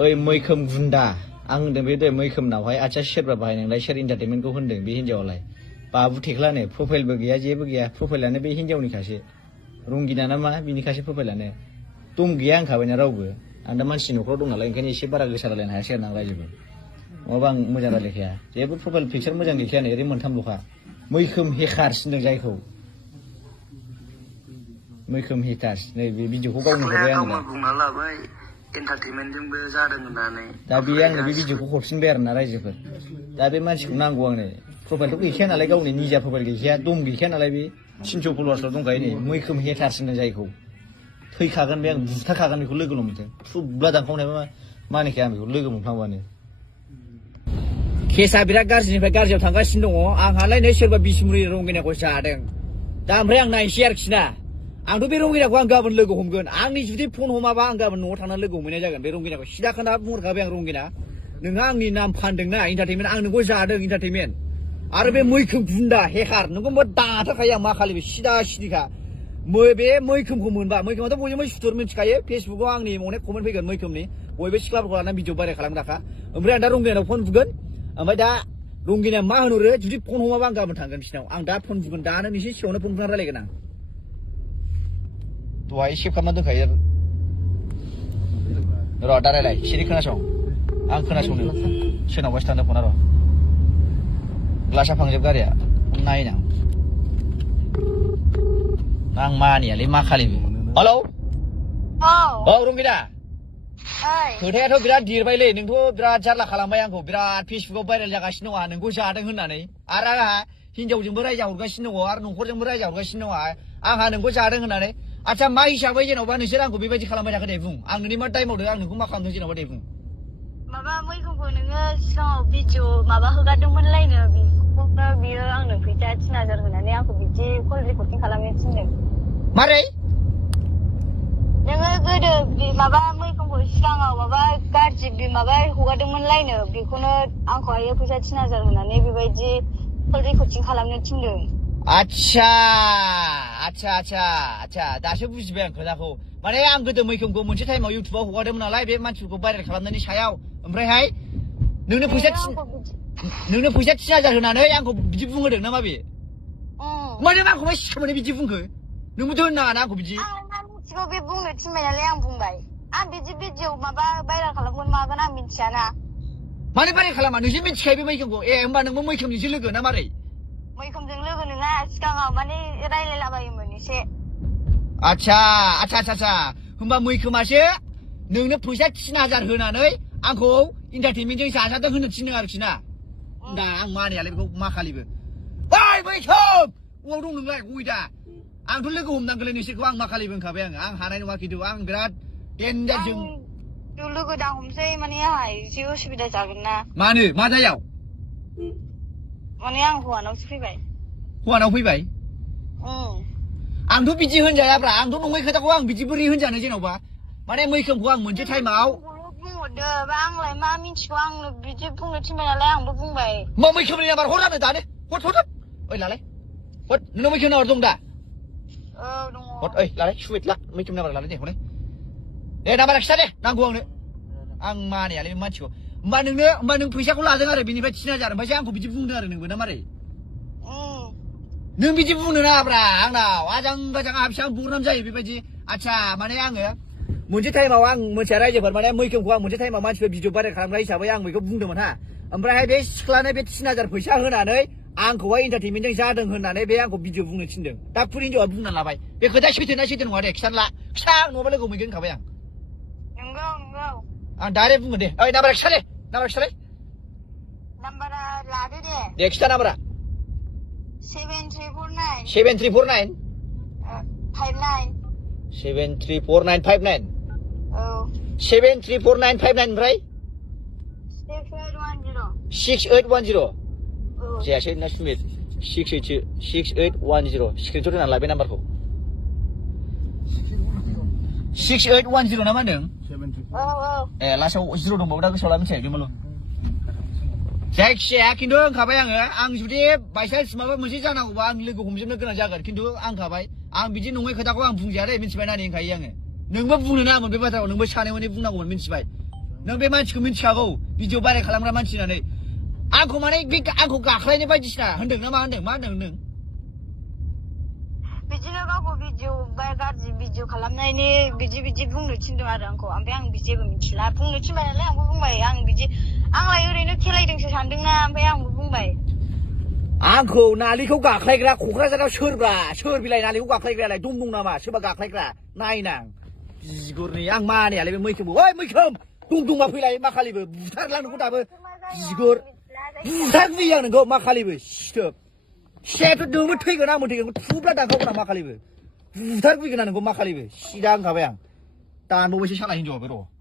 ओइ मैखोम गुन्दा आं होनदों बे मैखोमनावहाय आच्चा सोरबा बाहायनांलाय सोर इन्टारटेनमेन्टखौ होनदों बे हिन्जावालाय बाबु थेख्लानो प्रफाइलबो गैया जेबो गैया प्रफाइलानो बे हिन्जावनिखासो रंगिना ना मा बिनिखासो प्रफाइलानो दम गैया होनखाबायना रावबो आं दा मानसिनि न'खराव दं नालाय ओंखायनो एसे बारा गोसा रायलायनो हायासै आरो ना रायजोबो नङाबा आं मोजां रायलायखाया जेबो प्रफाइल पिक्सार मोजां गैखायानो ओरै मोनथामल'खा मैखोम हेकार्स होनदों जायखौ मैखोम हेकार्स नै बे भिडिअखौ गावनो हरबाय आंनो बुंना लाबाय एन्टारटेनमेन्टजोंबो जादों होननानै दा बे आंनो बे भिडिअखौ हरफिनबाय आरो ना रायजोफोर दा बे मानसिखौ नांगौ आंनो प्रफाइलथ' गैखाया नालाय गावनि निजा प्रफाइल गैखाया दम गैखाया नालाय बे 300 फल'वार्सल' दंखायो नै मैखोम हेटार्स होनदों जायखौ थैखागोन बे आं बुथारखागोन बेखौ लोगो मोनथों थुब्ला दानखावनायबा मानिखाया आं बेखौ लोगो मोनफ्लांबानो केसा बिराद गाज्रिनिफ्राय गाज्रियाव थांगासिनो दङ आंहालाय नै सोरबा बिसमुरि रंगिनाखौ जादों दा ओमफ्राय आं नायनोसै आरोखि ना आंथ' बे रंगिनाखौ आं गाबोन लोगो हमगोन आंनि जुदि फन हमाबा आं गाबोन न'आव थांनानै लोगो हमहैनाय जागोन बे रंगिनाखौ सिदा खोना बुंहरखाबाय आं रंगिना नोंहा आंनि नाम फानदोंना इन्टारटेनमेन्ट आं नोंखौ जादों इन्टारटेनमेन्ट आरो बे मैखोम गुन्दा हेकार नोंखौ दाथारखायो आं मा खालि सिदा सिदिखा बे मैखोमखौ मोनबा मैखोमाथ' बयजोंबो सुथुर मिथिखायो फेसबुकाव आंनि अनेक कमेन्ट फैगोन मैखोमनि बयबो सिख्लाफोरखौ लानानै भिडिअ भाइरेल खालामग्राखा ओमफ्राय आं दा रंगिनानाव फन बुगोन ओमफ्राय दा रंगिनाया मा होनहरो जुदि फन हमाबा आं गाबोन थांगोन बिसिनाव आं दा फन बुगोन दानो नोंसिनि सिगाङावनो फन बुनानै रायलायगोन आं दहाय सेभ खालामना दोनखायो र' दा रायलाय सिरि खोनासं आं खोनासंनो सोरनावबासो थांदों फना र' ग्लासा फांजोब गारिया नायना आं मानियालै मा खालिबो हेलौ औ रंगिना खोथायाथ' बिराद देरबायलै नोंथ' बिराद जारला खालामबाय आंखौ बिराद फेसबुकाव भाइरेल जागासिनो दं नोंखौ जादों होननानै आरो आंहा हिनजावजोंबो रायजा हरगासिनो दङ आरो न'खरजोंबो रायजा हरगासिनो दङ आंहा नोंखौ जादों होननानै आচ্ছা मा हिसाबै जेन'बा नोंसोर आंखौ बेबायदि खालामबाय थाखो दे बुं आं नोंनि मा टाइम मावदों आं नोंखौ मा खालामदों जेन'बा दे बुं माबा मैखोमखौ नोङो सिगाङाव भिडिअ माबा होगारदोंमोनलायनो बेखौनो बियो आंनो फैसा 3000 होनानै आंखौ बिदि कल रेकर्डिं खालामनो थिनदों मारै नोङो गोदो माबा मैखोमखौ सिगाङाव माबा गाज्रि माबा हगारदोंमोनलायनो बेखौनो आंखौहाय फैसा 3000 होनानै बेबायदि कल रेकर्डिं खालामनो थिनदों आচ্ছা दासो बुजिबाय आं खोथाखौ माने आं गोदो मैखोमखौ मोनसे टाइमाव इउटुबाव हगारदोंमोन नालाय बे मानसिफोरखौ भाइरेल खालामनायनि सायाव ओमफ्रायहाय नोंनो फैसा 3000 होनानै आंखौ बिदि बुंहोदों ना मा बे माने आंखौ मा सिखामोनो बिदि बुंखो नोंबोथ' होननाङा ना आंखौ बिदि आं मिथिगौ बे बुंनो थिनबाय नालाय आं बुंबाय आं बिदि भिडिअ माबा भाइरेल खालामगोन मागोन आं मिथियाना माने भाइरेल खालामा नोंसोर मिथिखायो बे मैखोमखौ होमबा नोंबो मैखोमनिसो लोगो ना मारै मैखोमजों लोगो नङा सिगाङाव माने रायलायलाबायोमोन एसे आচ্ছা होमबा मैखोमासो नोंनो फैसा 3000 होनानै आंखौ इन्टारटेनमेन्टजों जाजादों होनो थिनदों आरोखि ना दा आं मानियालै बेखौ मा खालिबो ओइ मैखोम अबाव दं नोंलाय गयदा आंथ' लोगो हमनांगोनलै नोंसोरखौ आं मा खालिबो होनखाबाय आं हानाय नङा खिन्थु आं बिराद डेन्जारजों लोगो दा हमसै माने आंहा एसे उसुबिदा जागोन ना मानो मा दायाव माने आं हौवानावसो फैबाय हौवानाव फैबाय आंथ' बिदि होनजायाब्रा आंथ' नङै खोथाखौ आं बिदि बोरै होनजानो जेन'बा माने मैखोमखौ आं मोनसे टाइमाव बुंहरदो आंलाय मा मिथिगौ आंनो बिदि बुंनो थिनबाय नालाय आंबो बुंबाय मा मैखोमनि नाम्बार हर आंनो दानो हर ओइ लालाय हर नोंनाव मैखोम नाम्बार दं दा औ दङ हर ओइ लालाय सुइट ला मैखोम नाम्बार लालाय दे हनै दे नाम्बारा खिथा दे नांगौ आंनो आं मानियालै मानसिखौ होमबा नों फैसाखौ लादों आरो बेनिफ्राय 3000 ओमफ्रायसो आंखौ बिदि बुंदों आरो नोंबो ना मारै नों बिदि बुंनो नाङाब्रा आंनाव आजां गाजां आहा बेसेबां बरनाम जायो बेबायदि आচ্ছা माने आङो मोनसे टाइमाव आं मोनथिया रायजोफोर माने मैखोमखौ आं मोनसे टाइमाव मानसिफोर भिडिअ भाइरेल खालामग्रा हिसाबै आं बेखौ बुंदोंमोन ओमफ्रायहाय बे सिख्लानो बे 3000 फैसा होनानै आंखौहाय इन्टारटेनमेन्टजों जादों होननानै बे आंखौ भिडिअ बुंनो थिनदों दा खुरि हिनजावा बुंना लाबाय बे खोथाया सैथो ना सैथो नङा दे खिथा नङाबा लोगो मोनगोन होनखाबाय आं नंगौ आं डाइरेक्ट बुङो दे ओइ नाम्बारा खिथा दे नाम्बारा लादो दे खिथा नाम्बारा 7349 7349 59 734959 औ 734959 ओमफ्राय 6810 जायासै ना सुमित 6810 स्क्रिनशट होनानै लाबाय नाम्बारखौ 6810 ना मा होनदों ए लास्टआव 0 दंबावो दा गोसोआव ला मिथिया बेमोल' जायखिजाया खिन्थु होनखाबाय आं जुदि बायसान्स माबा मोनसे जानांगौबा आं लोगो हमजोबनो गोनां जागोन खिन्थु आंखाबाय आं बिदि नङै खोथाखौ आं बुंजाया दे मिथिबाय ना होनखायो आङो नोंबो बुंनो नाङामोन बे बाथ्राखौ नोंबो सानै हनै बुंनांगौमोन मिथिबाय नों बे मानसिखौ मिथिखागौ भिडिअ भाइरेल खालामग्रा मानसि होननानै आंखौ माने बे आंखौ गाख्लायनो बायदिसिना होनदों ना मा होनदों नों बिदिनो गावखौ भिडिअ बा गाज्रि भिडिअ खालामनायनि बिदि बुंनो थिनदों आरो आंखौ ओमफ्राय आं जेबो मिथिला बुंनो थिनबाय नालाय आंबो बुंबाय आंलाय ओरैनो खेलायदोंसो सानदोंना ओमफ्राय आंबो बुंबाय आंखौ नालिखौ गाख्लायग्रा क'क्राझाराव सोर बिलाइ नालिखौ गाख्लायग्रायालाय दं नामा सोरबा गाख्लायग्रा नायनां बिगुरनि आं मानियालाय बे मैखोमबो ओइ मैखोम दंबा फैलाय मा खालिबो बुथारलां नोंखौ दाबो बिगुर बुथारफैयो आं नोंखौ मा खालिबो सिथोब सेथ' नोंबो थैगोन आंबो थैगोन थुब्ला दानखावगोन आं मा खालिबो बुथारफैगोन आं नोंखौ मा खालिबो सिदा होनखाबाय आं दानबावबायसो साला हिनजावा बे र'